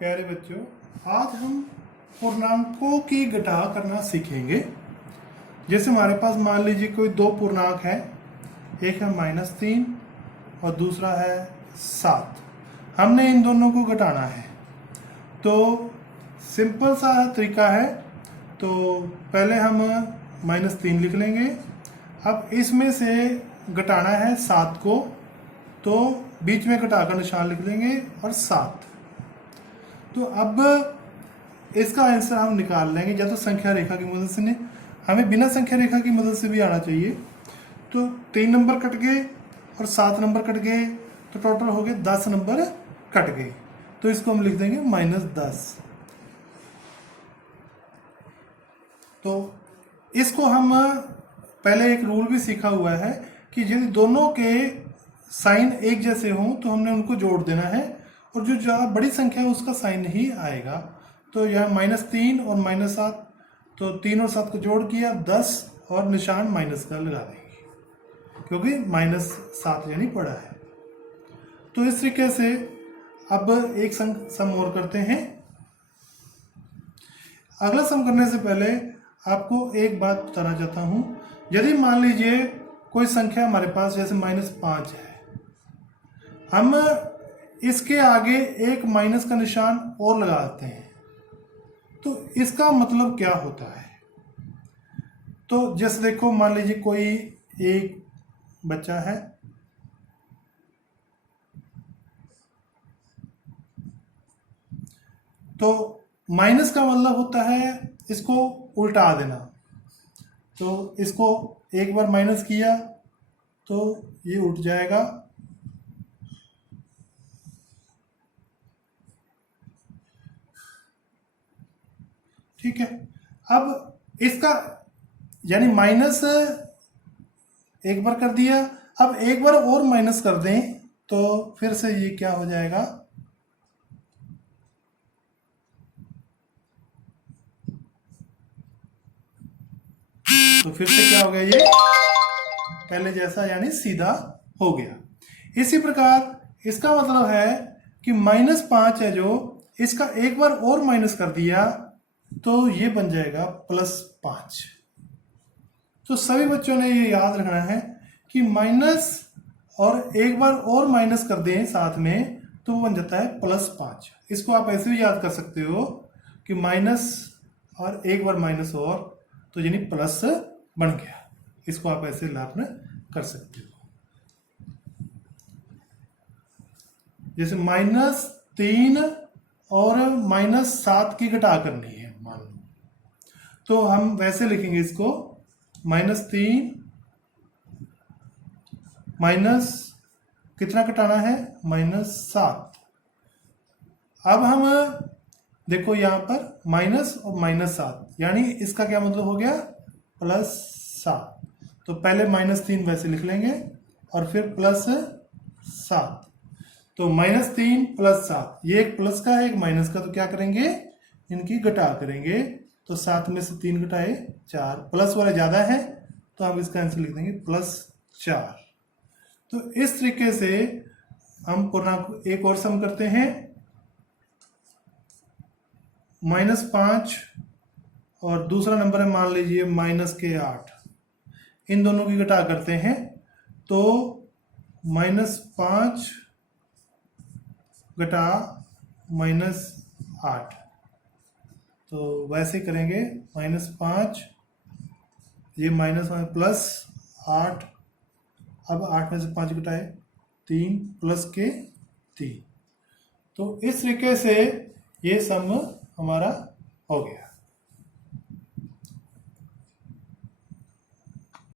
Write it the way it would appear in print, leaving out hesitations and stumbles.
प्यारे बच्चों, आज हम पूर्णांकों की घटा करना सीखेंगे। जैसे हमारे पास मान लीजिए कोई दो पूर्णांक है, एक है -3 और दूसरा है 7। हमने इन दोनों को घटाना है। तो सिंपल सा तरीका है। तो पहले हम -3 लिख लेंगे। अब इसमें से घटाना है 7 को, तो बीच में घटा का निशान लिख लेंगे और 7। तो अब इसका आंसर हम निकाल लेंगे, या तो संख्या रेखा की मदद से, नहीं हमें बिना संख्या रेखा की मदद से भी आना चाहिए। तो 3 नंबर कट गए और 7 नंबर कट गए, तो टोटल हो गए 10 नंबर कट गए। तो इसको हम लिख देंगे -10। तो इसको हम पहले एक रूल भी सीखा हुआ है कि यदि दोनों के साइन एक जैसे हों तो हमने उनको जोड़ देना है, और जो ज़्यादा बड़ी संख्या है उसका साइन ही आएगा। तो यह -3 और -7, तो 3 और 7 को जोड़ किया 10 और निशान माइनस का लगा देंगे, क्योंकि -7 यानी बड़ा है। तो इस तरीके से अब एक सम और करते हैं। अगला सम करने से पहले आपको एक बात बताना चाहता हूं। यदि मान लीजिए कोई संख्या हमारे पास जैसे -5 है, हम इसके आगे एक माइनस का निशान और लगाते हैं, तो इसका मतलब क्या होता है? तो जैसे देखो, मान लीजिए कोई एक बच्चा है, तो माइनस का मतलब होता है इसको उल्टा देना। तो इसको एक बार माइनस किया तो ये उठ जाएगा, ठीक है। अब इसका यानी माइनस एक बार कर दिया, अब एक बार और माइनस कर दें तो फिर से ये क्या हो जाएगा, तो फिर से क्या हो गया, ये पहले जैसा यानी सीधा हो गया। इसी प्रकार इसका मतलब है कि -5 है, जो इसका एक बार और माइनस कर दिया तो ये बन जाएगा +5। तो सभी बच्चों ने ये याद रखना है कि माइनस और एक बार और माइनस कर दें साथ में तो वो बन जाता है +5। इसको आप ऐसे भी याद कर सकते हो कि माइनस और एक बार माइनस और, तो यानी प्लस बन गया। इसको आप ऐसे लापन कर सकते हो। जैसे -3 और -7 की घटा करनी है मान लो, तो हम वैसे लिखेंगे इसको, -3 माइनस कितना घटाना है, -7। अब हम देखो यहां पर माइनस और -7, यानी इसका क्या मतलब हो गया, +7। तो पहले -3 वैसे लिख लेंगे और फिर +7। तो -3 +7, ये एक प्लस का है एक माइनस का, तो क्या करेंगे, इनकी घटा करेंगे। तो 7 में से 3 घटाए 4, प्लस वाला ज्यादा है तो हम इसका आंसर लिख देंगे +4। तो इस तरीके से हम पूर्णांक एक और सम करते हैं। -5 और दूसरा नंबर है मान लीजिए -8, इन दोनों की घटा करते हैं। तो -5 घटा -8, तो वैसे करेंगे, -5 ये +8। अब 8 में से 5 घटाए 3 प्लस के 3। तो इस तरीके से ये सम हमारा हो गया।